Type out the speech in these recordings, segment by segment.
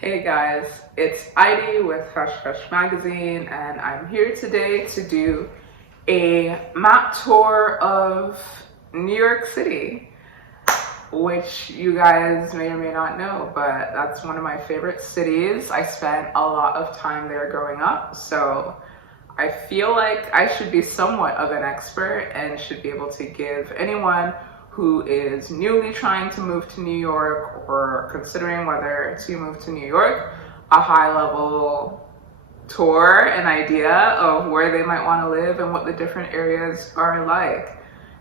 Hey guys, it's Heidi with Hush Hush Magazine, and I'm here today to do a map tour of New York City, which you guys may or may not know, but that's one of my favorite cities. I spent a lot of time there growing up, so I feel like I should be somewhat of an expert and should be able to give anyone who is newly trying to move to New York or considering whether to move to New York a high-level tour, an idea of where they might want to live and what the different areas are like.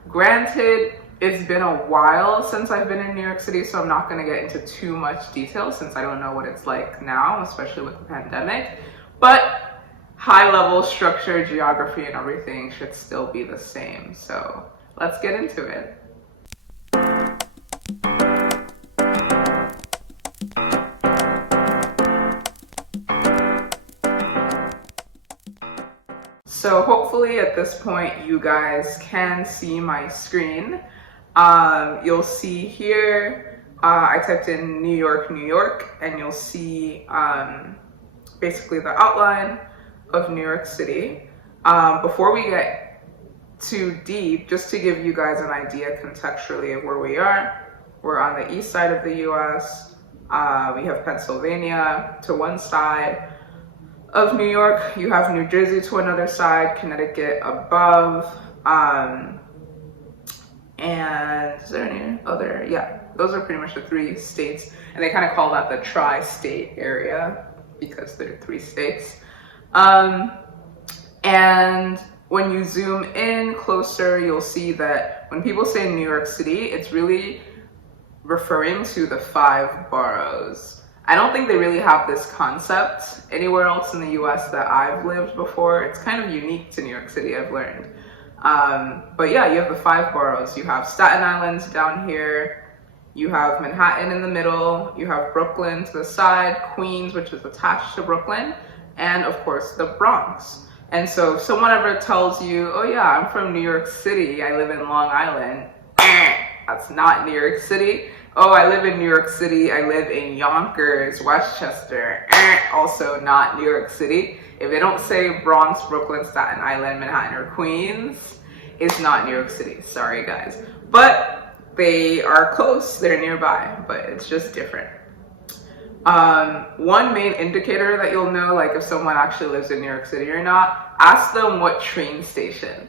Granted, it's been a while since I've been in New York City, so I'm not going to get into too much detail since I don't know what it's like now, especially with the pandemic. But high-level structure, geography, and everything should still be the same. So let's get into it. So hopefully at this point you guys can see my screen. You'll see here, I typed in New York, New York, and you'll see basically the outline of New York City. Before we get too deep, just to give you guys an idea contextually of where we are, we're on the east side of the US. We have Pennsylvania to one side of New York. You have New Jersey to another side, Connecticut above, and is there any other? Yeah, those are pretty much the three states, and they kind of call that the tri-state area because there are three states. And when you zoom in closer, you'll see that when people say New York City, it's really referring to the 5 boroughs. I don't think they really have this concept anywhere else in the US that I've lived before. It's kind of unique to New York City, I've learned. But yeah, you have the 5 boroughs. You have Staten Island down here, you have Manhattan in the middle, you have Brooklyn to the side, Queens, which is attached to Brooklyn, and of course the Bronx. And so if someone ever tells you, oh yeah, I'm from New York City, I live in Long Island, that's not New York City. Oh, I live in New York City, I live in Yonkers, Westchester, also not New York City. If they don't say Bronx, Brooklyn, Staten Island, Manhattan, or Queens, it's not New York City, sorry guys. But they are close, they're nearby, but it's just different. One main indicator that you'll know, like if someone actually lives in New York City or not, ask them what train station.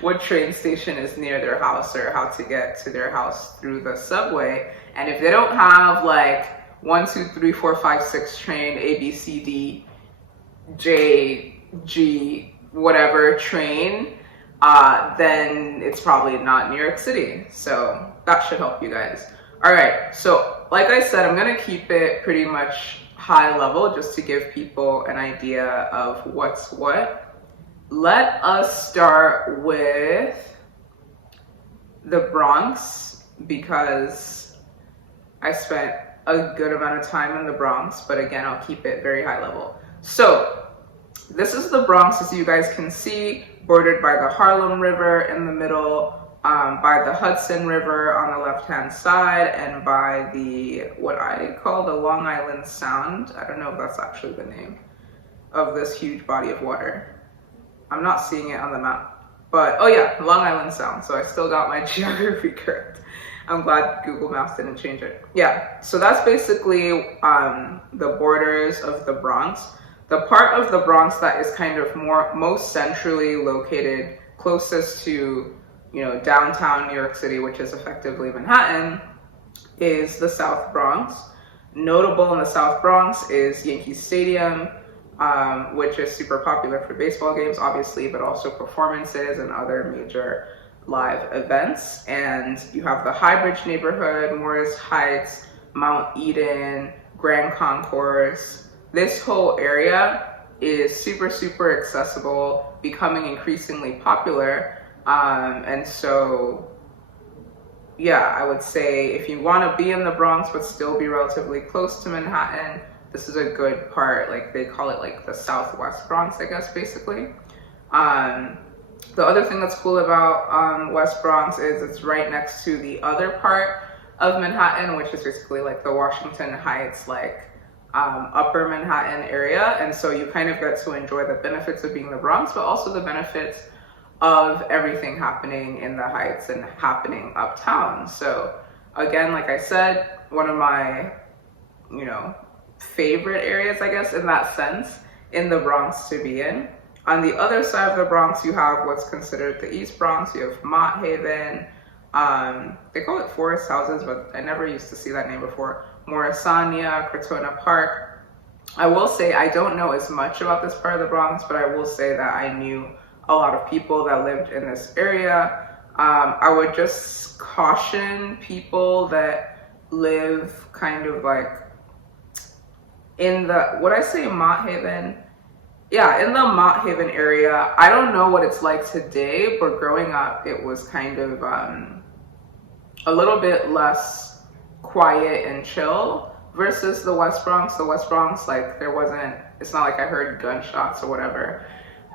What train station is near their house or how to get to their house through the subway. And if they don't have like 1, 2, 3, 4, 5, 6 train, A, B, C, D, J, G, whatever train, then it's probably not New York City. So that should help you guys. All right, so like I said, I'm gonna keep it pretty much high level just to give people an idea of what's what. Let us start with the Bronx because I spent a good amount of time in the Bronx, but again, I'll keep it very high level. So this is the Bronx, as you guys can see, bordered by the Harlem River in the middle, by the Hudson River on the left-hand side, and by the, what I call the Long Island Sound. I don't know if that's actually the name of this huge body of water. I'm not seeing it on the map, but oh yeah, Long Island Sound. So I still got my geography correct. I'm glad Google Maps didn't change it. Yeah, so that's basically the borders of the Bronx. The part of the Bronx that is kind of most centrally located, closest to, downtown New York City, which is effectively Manhattan, is the South Bronx. Notable in the South Bronx is Yankee Stadium, which is super popular for baseball games, obviously, but also performances and other major live events. And you have the Highbridge neighborhood, Morris Heights, Mount Eden, Grand Concourse. This whole area is super, super accessible, becoming increasingly popular. And so, yeah, I would say if you want to be in the Bronx but still be relatively close to Manhattan, this is a good part. Like they call it like the Southwest Bronx, I guess, basically. The other thing that's cool about West Bronx is it's right next to the other part of Manhattan, which is basically like the Washington Heights, like upper Manhattan area. And so you kind of get to enjoy the benefits of being the Bronx, but also the benefits of everything happening in the Heights and happening uptown. So again, like I said, one of my, favorite areas, I guess, in that sense, in the Bronx to be in. On the other side of the Bronx, you have what's considered the East Bronx. You have Mott Haven. They call it Forest Houses, but I never used to see that name before. Morrisania, Crotona Park. I will say I don't know as much about this part of the Bronx, but I will say that I knew a lot of people that lived in this area. I would just caution people that live kind of like in the, would I say Mott Haven? Yeah, in the Mott Haven area. I don't know what it's like today, but growing up, it was kind of a little bit less quiet and chill versus the West Bronx. The West Bronx, like it's not like I heard gunshots or whatever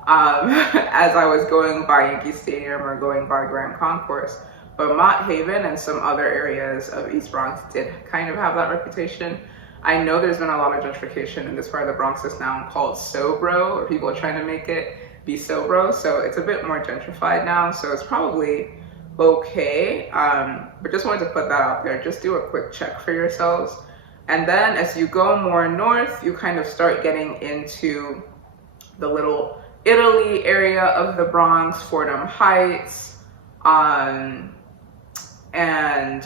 as I was going by Yankee Stadium or going by Grand Concourse. But Mott Haven and some other areas of East Bronx did kind of have that reputation. I know there's been a lot of gentrification in this part of the Bronx that's now called Sobro, or people are trying to make it be Sobro. So it's a bit more gentrified now. So it's probably okay. But just wanted to put that out there. Just do a quick check for yourselves. And then as you go more north, you kind of start getting into the Little Italy area of the Bronx, Fordham Heights, and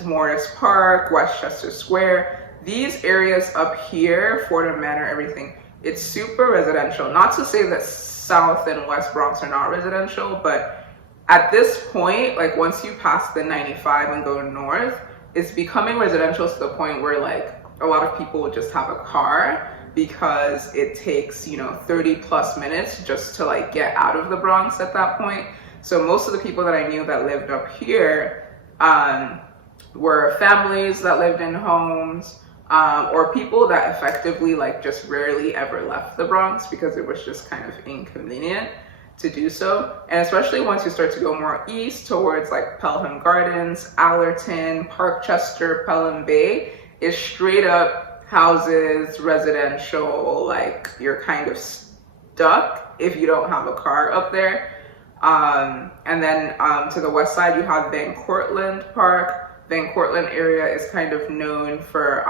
Morris Park, Westchester Square. These areas up here, Fordham Manor, everything, it's super residential. Not to say that South and West Bronx are not residential, but at this point, like once you pass the 95 and go north, it's becoming residential to the point where like a lot of people just have a car because it takes, 30 plus minutes just to like get out of the Bronx at that point. So most of the people that I knew that lived up here were families that lived in homes, or people that effectively like just rarely ever left the Bronx because it was just kind of inconvenient to do so. And especially once you start to go more east towards like Pelham Gardens, Allerton, Parkchester, Pelham Bay, is straight up houses, residential, like you're kind of stuck if you don't have a car up there. And then to the west side, you have Van Cortlandt Park. Van Cortlandt area is kind of known for,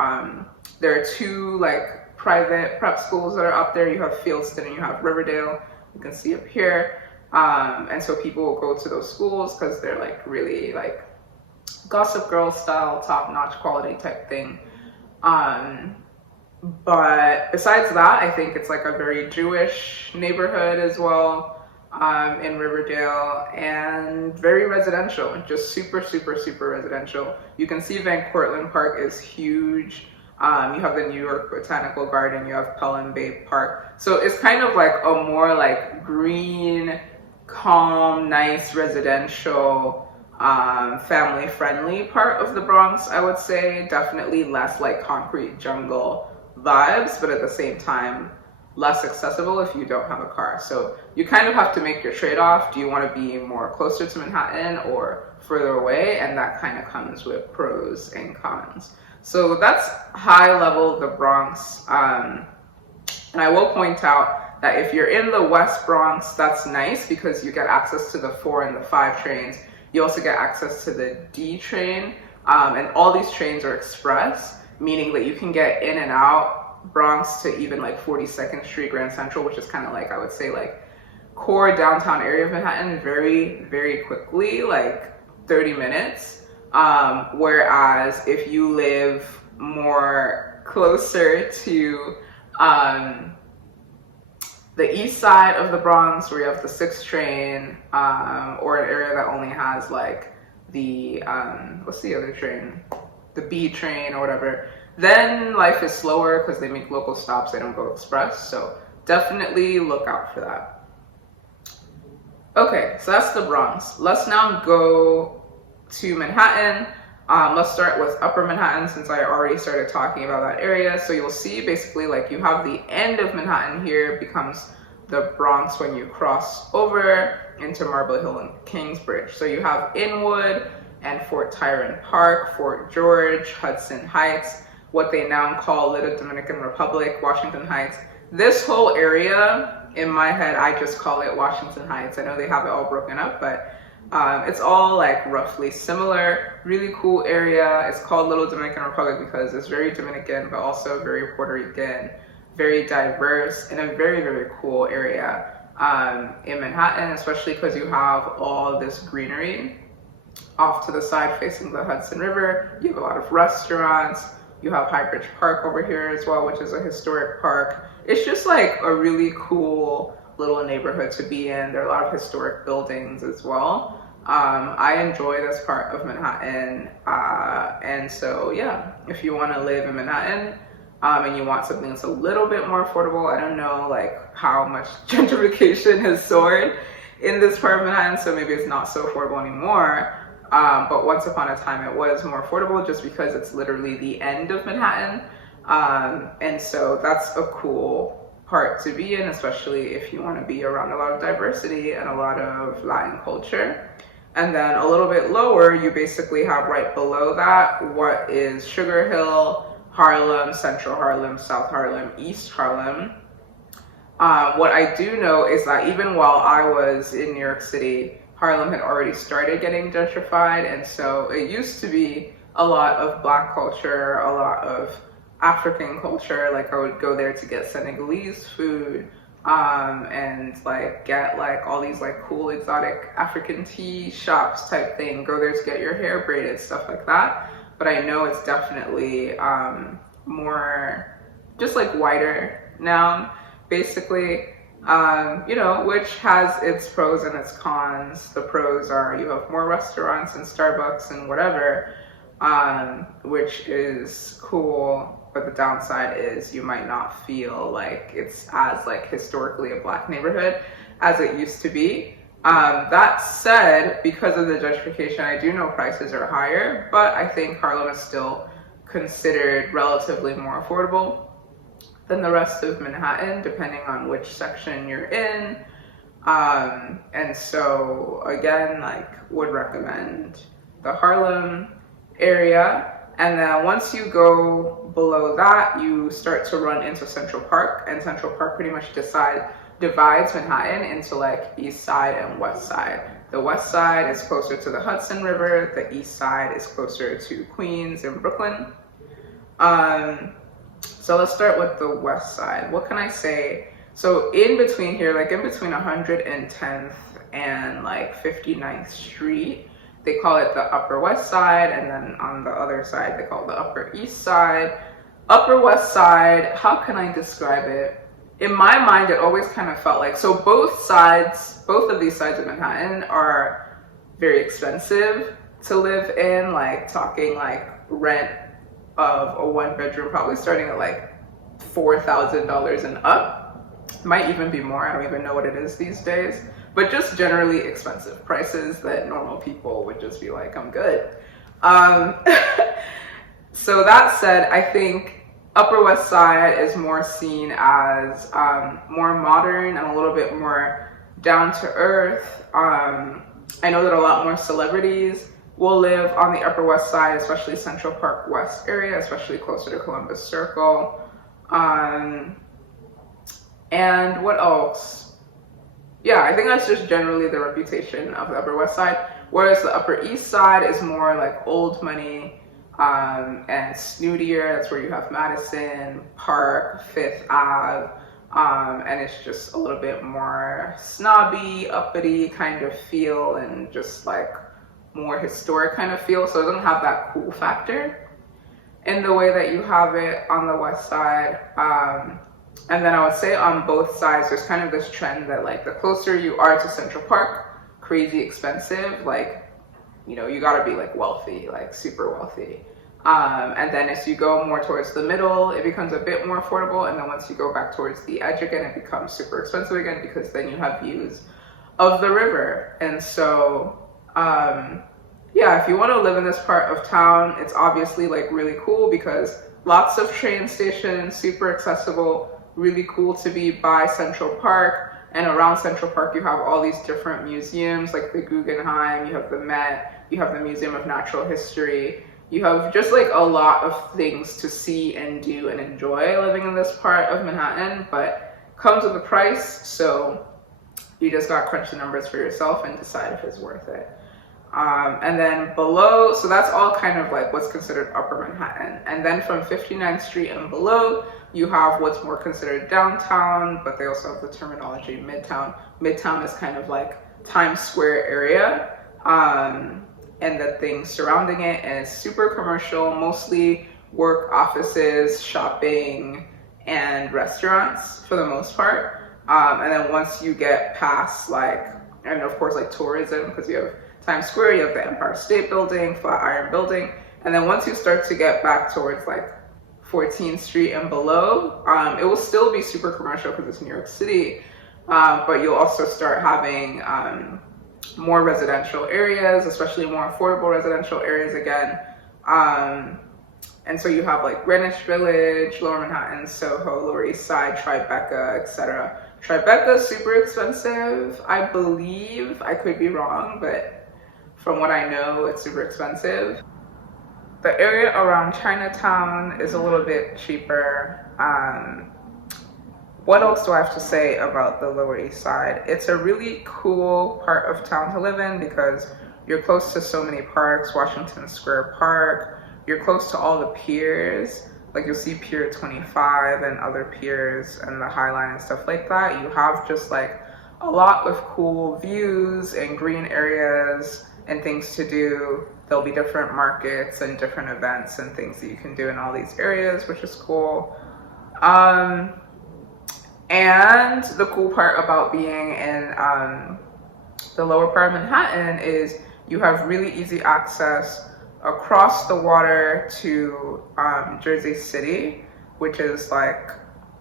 there are two like private prep schools that are up there. You have Fieldston and you have Riverdale. You can see up here. And so people will go to those schools because they're like really like Gossip Girl style, top-notch quality type thing. But besides that, I think it's like a very Jewish neighborhood as well. In Riverdale, and very residential, just super, super, super residential. You can see Van Cortlandt Park is huge. You have the New York Botanical Garden, you have Pelham Bay Park. So it's kind of like a more like green, calm, nice residential, family friendly part of the Bronx, I would say. Definitely less like concrete jungle vibes, but at the same time, less accessible if you don't have a car. So you kind of have to make your trade-off. Do you want to be more closer to Manhattan or further away? And that kind of comes with pros and cons. So that's high level the Bronx. And I will point out that if you're in the West Bronx, that's nice because you get access to the 4 and the 5 trains. You also get access to the D train. And all these trains are express, meaning that you can get in and out Bronx to even like 42nd Street, Grand Central, which is kind of like, I would say like core downtown area of Manhattan very, very quickly, like 30 minutes. Whereas if you live more closer to the east side of the Bronx, where you have the 6 train, or an area that only has like the, what's the other train? The B train or whatever, then life is slower because they make local stops, they don't go express. So definitely look out for that. Okay, so that's the Bronx. Let's now go to Manhattan. Let's start with Upper Manhattan since I already started talking about that area. So you'll see basically like you have the end of Manhattan here becomes the Bronx when you cross over into Marble Hill and Kingsbridge. So you have Inwood and Fort Tryon Park, Fort George, Hudson Heights, what they now call Little Dominican Republic, Washington Heights. This whole area, in my head, I just call it Washington Heights. I know they have it all broken up, but it's all like roughly similar. Really cool area. It's called Little Dominican Republic because it's very Dominican, but also very Puerto Rican, very diverse, and a very, very cool area in Manhattan, especially because you have all this greenery off to the side facing the Hudson River. You have a lot of restaurants. You have High Bridge Park over here as well, which is a historic park. It's just like a really cool little neighborhood to be in. There are a lot of historic buildings as well. I enjoy this part of Manhattan. And so, yeah, if you want to live in Manhattan and you want something that's a little bit more affordable, I don't know like how much gentrification has soared in this part of Manhattan, so maybe it's not so affordable anymore. But once upon a time it was more affordable just because it's literally the end of Manhattan. And so that's a cool part to be in, especially if you want to be around a lot of diversity and a lot of Latin culture. And then a little bit lower, you basically have right below that what is Sugar Hill, Harlem, Central Harlem, South Harlem, East Harlem. What I do know is that even while I was in New York City, Harlem had already started getting gentrified, and so it used to be a lot of Black culture, a lot of African culture. Like I would go there to get Senegalese food, and like get like all these like cool exotic African tea shops type thing. Go there to get your hair braided, stuff like that. But I know it's definitely more just like whiter now, basically. You know, which has its pros and its cons. The pros are you have more restaurants and Starbucks and whatever, which is cool. But the downside is you might not feel like it's as like historically a Black neighborhood as it used to be. That said, because of the gentrification, I do know prices are higher, but I think Harlem is still considered relatively more affordable than the rest of Manhattan, depending on which section you're in. And so again, like would recommend the Harlem area. And then once you go below that, you start to run into Central Park, and Central Park pretty much divides Manhattan into like East Side and West Side. The West Side is closer to the Hudson River. The East Side is closer to Queens and Brooklyn. So let's start with the West Side. What can I say? So in between here, like in between 110th and like 59th Street, they call it the Upper West Side, and then on the other side, they call it the Upper East Side. Upper West Side, how can I describe it? In my mind, it always kind of felt like, so both of these sides of Manhattan are very expensive to live in, like talking like rent of a one bedroom, probably starting at like $4,000 and up. Might even be more, I don't even know what it is these days. But just generally expensive prices that normal people would just be like, I'm good. So that said, I think Upper West Side is more seen as more modern and a little bit more down to earth. I know that a lot more celebrities will live on the Upper West Side, especially Central Park West area, especially closer to Columbus Circle. And what else? Yeah, I think that's just generally the reputation of the Upper West Side, whereas the Upper East Side is more like old money and snootier. That's where you have Madison, Park, Fifth Ave, and it's just a little bit more snobby, uppity kind of feel, and just like more historic kind of feel. So it doesn't have that cool factor in the way that you have it on the West Side. And then I would say on both sides, there's kind of this trend that like the closer you are to Central Park, crazy expensive, like, you know, you gotta be like wealthy, like super wealthy. And then as you go more towards the middle, it becomes a bit more affordable. And then once you go back towards the edge again, it becomes super expensive again, because then you have views of the river. And so, yeah, if you want to live in this part of town, it's obviously like really cool because lots of train stations, super accessible, really cool to be by Central Park. And around Central Park, you have all these different museums like the Guggenheim, you have the Met, You have the Museum of Natural History. You have just like a lot of things to see and do and enjoy living in this part of Manhattan, but comes with a price, so you just got to crunch the numbers for yourself and decide if it's worth it. And then below, so that's all kind of like what's considered Upper Manhattan. And then from 59th Street and below, you have what's more considered downtown, but they also have the terminology Midtown. Midtown is kind of like Times Square area. And the things surrounding it is super commercial, mostly work, offices, shopping, and restaurants for the most part. And then once you get past like, and of course like tourism, because you have Times Square, you have the Empire State Building, Flatiron Building. And then once you start to get back towards like 14th Street and below, it will still be super commercial because it's New York City. But you'll also start having more residential areas, especially more affordable residential areas again. And so you have like Greenwich Village, Lower Manhattan, Soho, Lower East Side, Tribeca, etc. Tribeca is super expensive, I believe. I could be wrong, but from what I know, it's super expensive. The area around Chinatown is a little bit cheaper. What else do I have to say about the Lower East Side? It's a really cool part of town to live in because you're close to so many parks, Washington Square Park, you're close to all the piers, like you'll see Pier 25 and other piers and the High Line and stuff like that. You have just like a lot of cool views and green areas and things to do. There'll be different markets and different events and things that you can do in all these areas, which is cool. And the cool part about being in the lower part of Manhattan is you have really easy access across the water to Jersey City, which is like,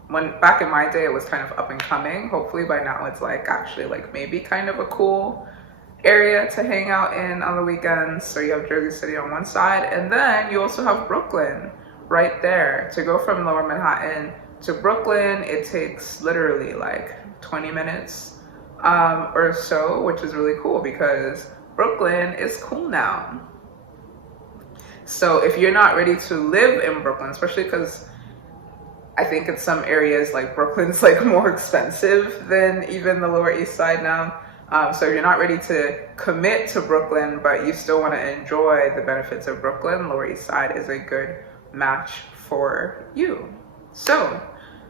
when back in my day it was kind of up and coming. Hopefully by now it's like actually like maybe kind of a cool area to hang out in on the weekends. So you have Jersey City on one side, and then you also have Brooklyn right there. To go from Lower Manhattan to Brooklyn, it takes literally like 20 minutes or so, which is really cool because Brooklyn is cool now. So if you're not ready to live in Brooklyn, especially because I think in some areas like Brooklyn's like more expensive than even the Lower East Side now. So if you're not ready to commit to Brooklyn, but you still want to enjoy the benefits of Brooklyn, Lower East Side is a good match for you. So I'm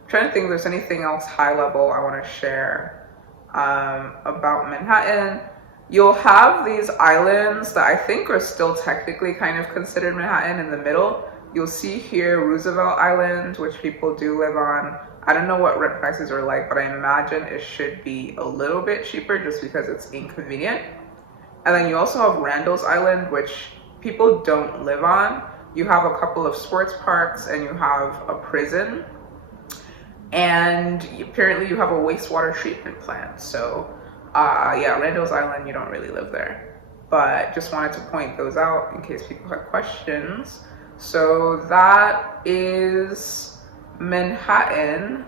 trying to think if there's anything else high level I want to share about Manhattan. You'll have these islands that I think are still technically kind of considered Manhattan in the middle. You'll see here Roosevelt Island, which people do live on. I don't know what rent prices are like, but I imagine it should be a little bit cheaper just because it's inconvenient. And then you also have Randall's Island, which people don't live on. You have a couple of sports parks and you have a prison. And apparently you have a wastewater treatment plant. So yeah, Randall's Island, you don't really live there. But just wanted to point those out in case people had questions. So that is Manhattan.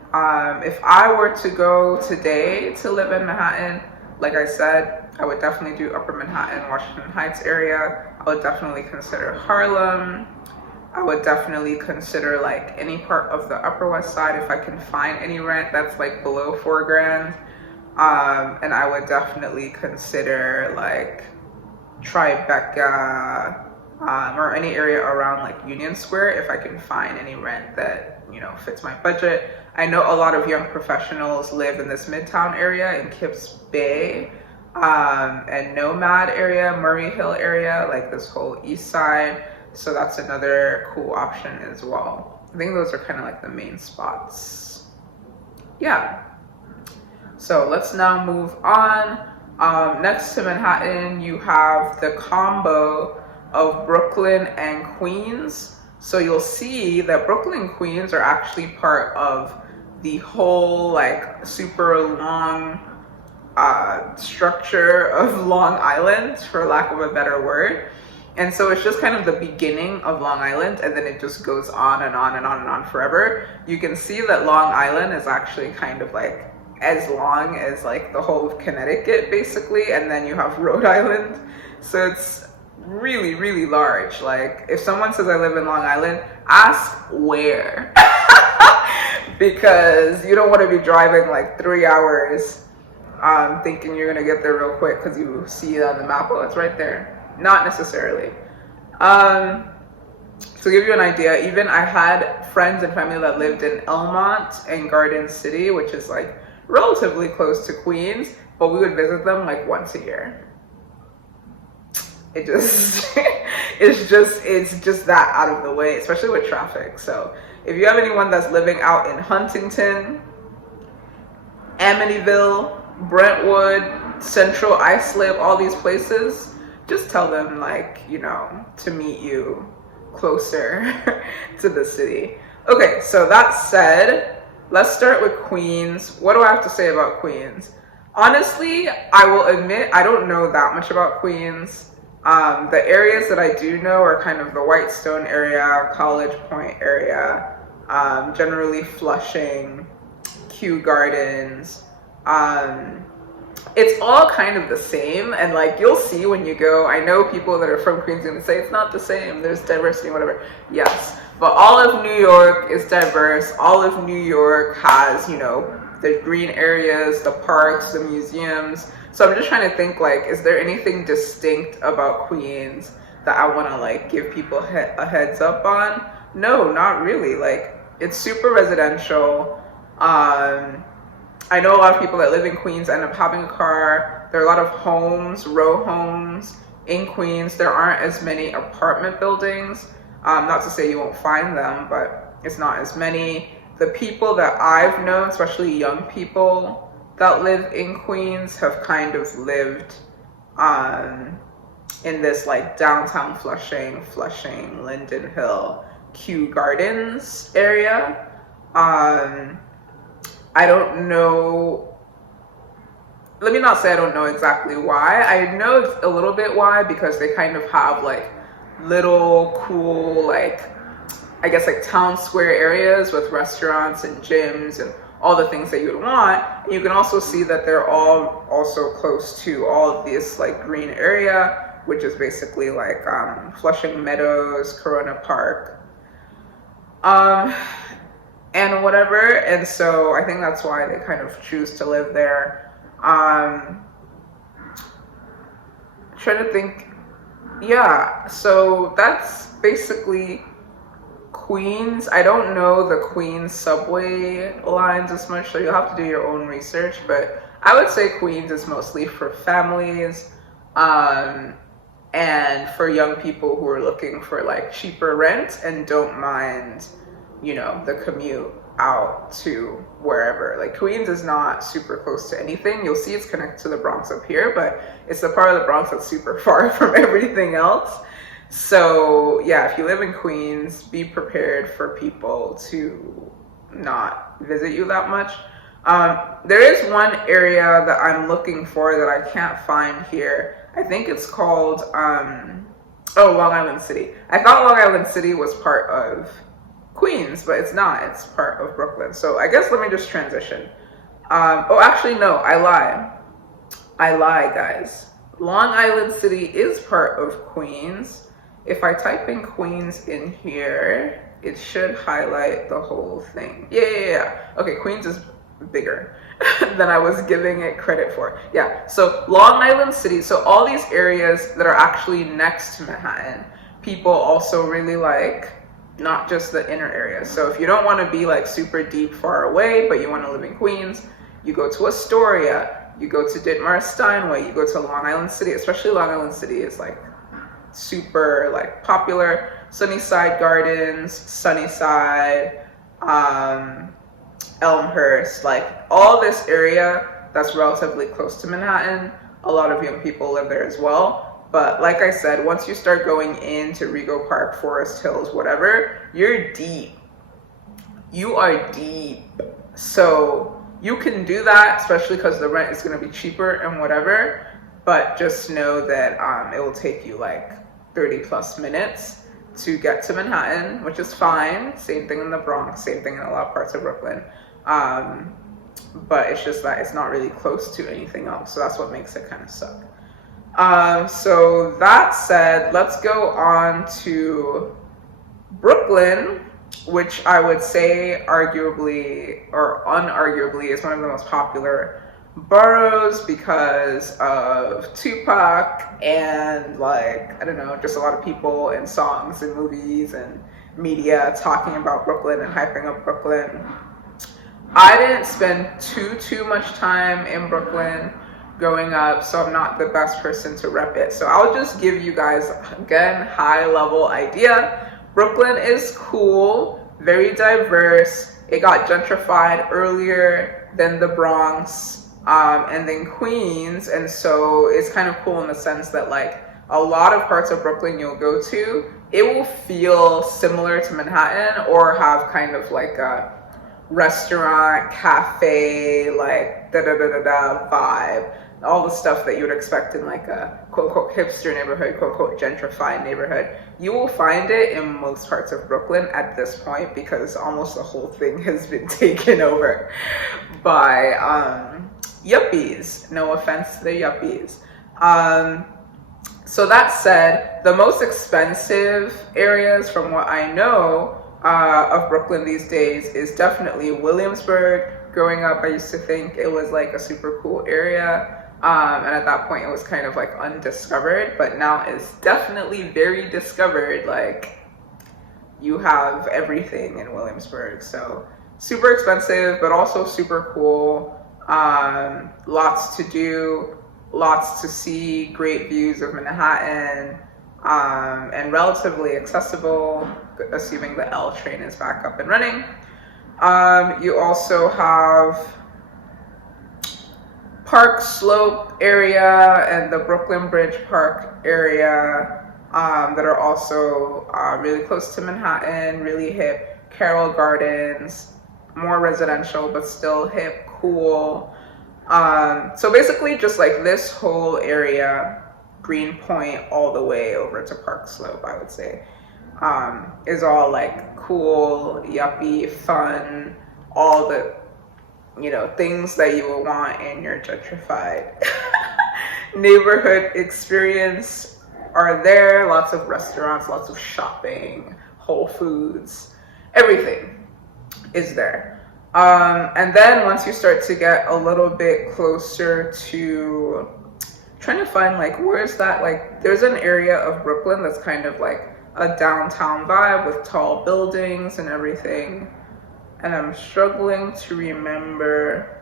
If I were to go today to live in Manhattan, like I said, I would definitely do Upper Manhattan, Washington Heights area. I would definitely consider Harlem. I would definitely consider like any part of the Upper West Side if I can find any rent that's like below $4,000. And I would definitely consider like Tribeca, or any area around like Union Square if I can find any rent that, you know, fits my budget. I know a lot of young professionals live in this Midtown area in Kips Bay, and Nomad area, Murray Hill area, like this whole East Side. So that's another cool option as well. I think those are kind of like the main spots. Yeah. So let's now move on. Next to Manhattan, you have the combo of Brooklyn and Queens. So you'll see that Brooklyn and Queens are actually part of the whole like super long structure of Long Island, for lack of a better word. And so it's just kind of the beginning of Long Island, and then it just goes on and on and on and on forever. You can see that Long Island is actually kind of like as long as like the whole of Connecticut basically, and then you have Rhode Island. So it's really, really large. Like if someone says I live in Long Island, ask where. Because you don't want to be driving like 3 hours thinking you're gonna get there real quick because you see it on the map. Oh, it's right there. Not necessarily. To give you an idea, even I had friends and family that lived in Elmont and Garden City, which is like relatively close to Queens, but we would visit them like once a year. It just it's just that out of the way, especially with traffic. So if you have anyone that's living out in Huntington, Amityville, Brentwood, Central Islip, all these places, just tell them, like, you know, to meet you closer to the city. Okay, so that said, let's start with Queens. What do I have to say about Queens? Honestly, I will admit I don't know that much about Queens. The areas that I do know are kind of the Whitestone area, College Point area, generally Flushing, Kew Gardens. It's all kind of the same, and like you'll see when you go. I know people that are from Queens and say it's not the same, there's diversity, whatever. Yes, but all of New York is diverse. All of New York has, you know, the green areas, the parks, the museums. So I'm just trying to think, like, is there anything distinct about Queens that I want to like give people a heads up on? No, not really. Like, it's super residential. I know a lot of people that live in Queens end up having a car. There are a lot of homes, row homes in Queens. There aren't as many apartment buildings. Not to say you won't find them, but it's not as many. The people that I've known, especially young people that live in Queens, have kind of lived in this like downtown Flushing, Linden Hill, Kew Gardens area. I don't know, let me not say I don't know exactly why. I know a little bit why, because they kind of have like little cool, like, I guess like town square areas with restaurants and gyms and all the things that you would want. And you can also see that they're all also close to all of this like green area, which is basically like Flushing Meadows, Corona Park, and whatever. And so I think that's why they kind of choose to live there. Trying to think. Yeah, so that's basically Queens. I don't know the Queens subway lines as much, so you'll have to do your own research, but I would say Queens is mostly for families and for young people who are looking for like cheaper rent and don't mind, you know, the commute out to wherever. Like Queens is not super close to anything. You'll see it's connected to the Bronx up here, but it's the part of the Bronx that's super far from everything else. So yeah, if you live in Queens, be prepared for people to not visit you that much. There is one area that I'm looking for that I can't find here. I think it's called Long Island City. I thought Long Island City was part of Queens, but it's not. It's part of Brooklyn. So I guess let me just transition. Actually, no, I lie, guys. Long Island City is part of Queens. If I type in Queens in here, it should highlight the whole thing. Yeah. Okay, Queens is bigger than I was giving it credit for. Yeah, so Long Island City, so all these areas that are actually next to Manhattan, people also really like, not just the inner areas. So if you don't want to be like super deep far away, but you want to live in Queens, you go to Astoria, you go to Ditmar Steinway, you go to Long Island City. Especially Long Island City is like super like popular. Sunnyside Gardens, Sunnyside, Elmhurst, like all this area that's relatively close to Manhattan. A lot of young people live there as well. But like I said, once you start going into Rego Park, Forest Hills, whatever, you're deep. You are deep. So you can do that, especially because the rent is going to be cheaper and whatever. But just know that it will take you like 30 plus minutes to get to Manhattan, which is fine. Same thing in the Bronx, same thing in a lot of parts of Brooklyn. But it's just that it's not really close to anything else. So that's what makes it kind of suck. So that said, let's go on to Brooklyn, which I would say arguably or unarguably is one of the most popular boroughs because of Tupac and, like, I don't know, just a lot of people and songs and movies and media talking about Brooklyn and hyping up Brooklyn. I didn't spend too much time in Brooklyn growing up, so I'm not the best person to rep it. So I'll just give you guys, again, high level idea. Brooklyn is cool, very diverse. It got gentrified earlier than the Bronx, and then Queens, and so it's kind of cool in the sense that, like, a lot of parts of Brooklyn you'll go to, it will feel similar to Manhattan or have kind of like a restaurant, cafe, like da-da-da-da-da vibe. All the stuff that you would expect in like a quote-unquote hipster neighborhood, quote-unquote gentrified neighborhood. You will find it in most parts of Brooklyn at this point because almost the whole thing has been taken over by yuppies. No offense to the yuppies. So that said, the most expensive areas from what I know of Brooklyn these days is definitely Williamsburg. Growing up, I used to think it was like a super cool area. And at that point, it was kind of like undiscovered, but now it's definitely very discovered. Like, you have everything in Williamsburg. So super expensive, but also super cool. Lots to do, lots to see, great views of Manhattan, and relatively accessible, assuming the L train is back up and running. You also have Park Slope area and the Brooklyn Bridge Park area that are also really close to Manhattan, really hip. Carroll Gardens, more residential, but still hip, cool. So basically just like this whole area, Greenpoint all the way over to Park Slope, I would say, is all like cool, yuppie, fun, all the, you know, things that you will want in your gentrified neighborhood experience are there. Lots of restaurants, lots of shopping, Whole Foods, everything is there. And then once you start to get a little bit closer to trying to find like, where's that, like, there's an area of Brooklyn that's kind of like a downtown vibe with tall buildings and everything. And I'm struggling to remember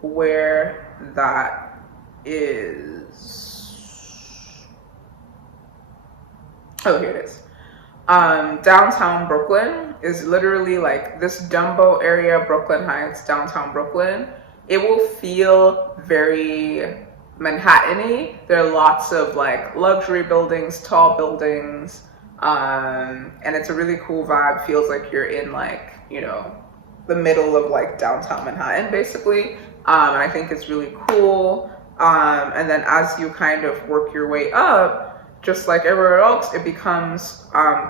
where that is. Oh, here it is. Downtown Brooklyn is literally like this Dumbo area, Brooklyn Heights, downtown Brooklyn. It will feel very Manhattan-y. There are lots of like luxury buildings, tall buildings, and it's a really cool vibe. Feels like you're in like, you know, the middle of like downtown Manhattan basically. And I think it's really cool. And then as you kind of work your way up, just like everywhere else, it becomes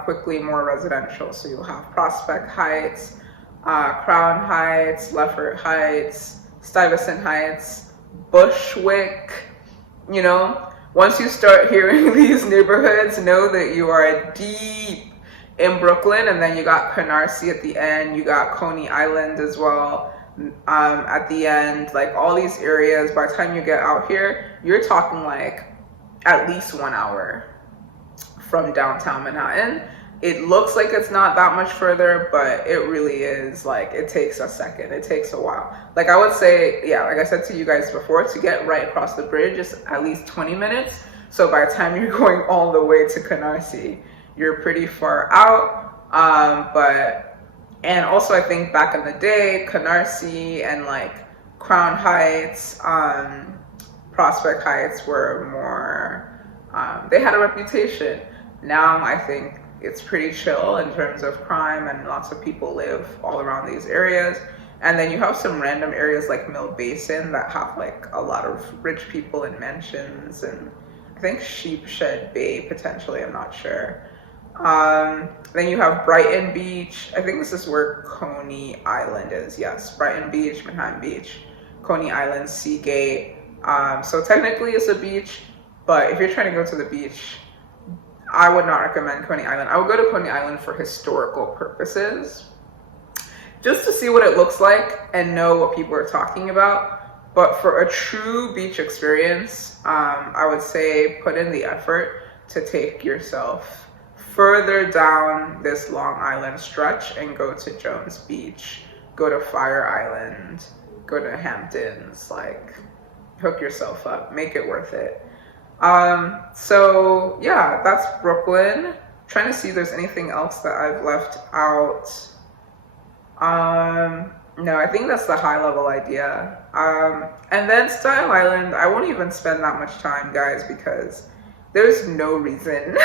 quickly more residential. So you'll have Prospect Heights, Crown Heights, Leffert Heights, Stuyvesant Heights, Bushwick. You know, once you start hearing these neighborhoods, know that you are deep in Brooklyn. And then you got Canarsie at the end, you got Coney Island as well at the end. Like all these areas, by the time you get out here, you're talking like at least 1 hour from downtown Manhattan. It looks like it's not that much further, but it really is. Like, it takes a second, it takes a while. Like I would say, yeah, like I said to you guys before, to get right across the bridge is at least 20 minutes. So by the time you're going all the way to Canarsie, you're pretty far out. And also I think back in the day, Canarsie and like Crown Heights, Prospect Heights were more, they had a reputation. Now I think it's pretty chill in terms of crime, and lots of people live all around these areas. And then you have some random areas like Mill Basin that have like a lot of rich people in mansions, and I think Sheepshead Bay potentially, I'm not sure. Then you have Brighton Beach. I think this is where Coney Island is. Yes, Brighton Beach, Manhattan Beach, Coney Island, Seagate. So technically it's a beach, but if you're trying to go to the beach, I would not recommend Coney Island. I would go to Coney Island for historical purposes, just to see what it looks like and know what people are talking about. But for a true beach experience, I would say put in the effort to take yourself further down this Long Island stretch and go to Jones Beach, go to Fire Island, go to Hamptons, like hook yourself up, make it worth it. So yeah, that's Brooklyn. Trying to see if there's anything else that I've left out. No, I think that's the high level idea. And then Staten Island, I won't even spend that much time, guys, because there's no reason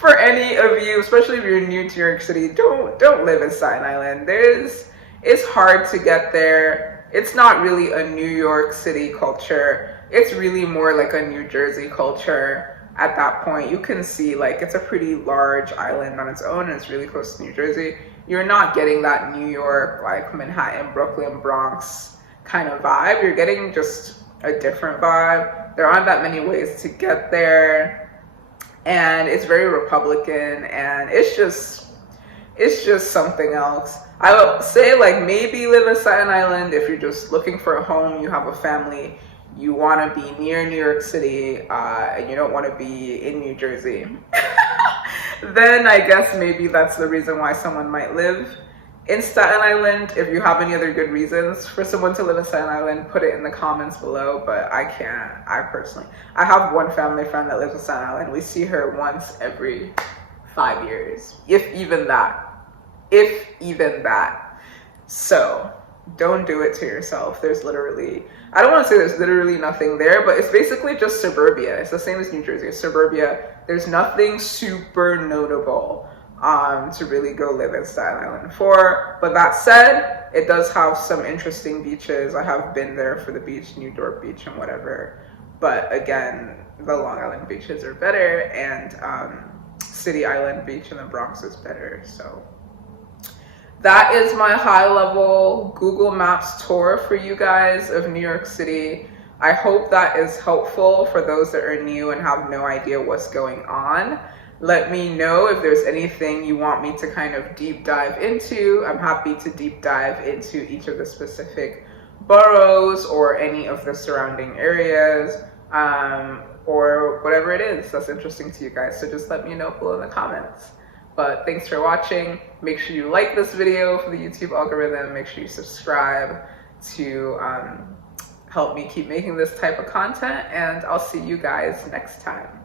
for any of you, especially if you're new to New York City, don't live in Staten Island. It's hard to get there. It's not really a New York City culture. It's really more like a New Jersey culture at that point. You can see like it's a pretty large island on its own and it's really close to New Jersey. You're not getting that New York, like Manhattan, Brooklyn, Bronx kind of vibe. You're getting just a different vibe. There aren't that many ways to get there. And it's very Republican and it's just something else. I would say like maybe live in Staten Island if you're just looking for a home, you have a family, you want to be near New York City, and you don't want to be in New Jersey. Then I guess maybe that's the reason why someone might live in Staten Island. If you have any other good reasons for someone to live in Staten Island, put it in the comments below, but I can't. I have one family friend that lives in Staten Island. We see her once every 5 years, if even that. So don't do it to yourself. There's literally, I don't want to say there's literally nothing there, but it's basically just suburbia. It's the same as New Jersey, it's suburbia. There's nothing super notable to really go live in Staten Island for. But that said, it does have some interesting beaches. I have been there for the beach, New York Beach and whatever. But again, the Long Island beaches are better, and City Island Beach in the Bronx is better. So that is my high level Google Maps tour for you guys of New York City. I hope that is helpful for those that are new and have no idea what's going on. Let me know if there's anything you want me to kind of deep dive into. I'm happy to deep dive into each of the specific boroughs or any of the surrounding areas, or whatever it is that's interesting to you guys. So just let me know below in the comments. But thanks for watching. Make sure you like this video for the YouTube algorithm. Make sure you subscribe to help me keep making this type of content. And I'll see you guys next time.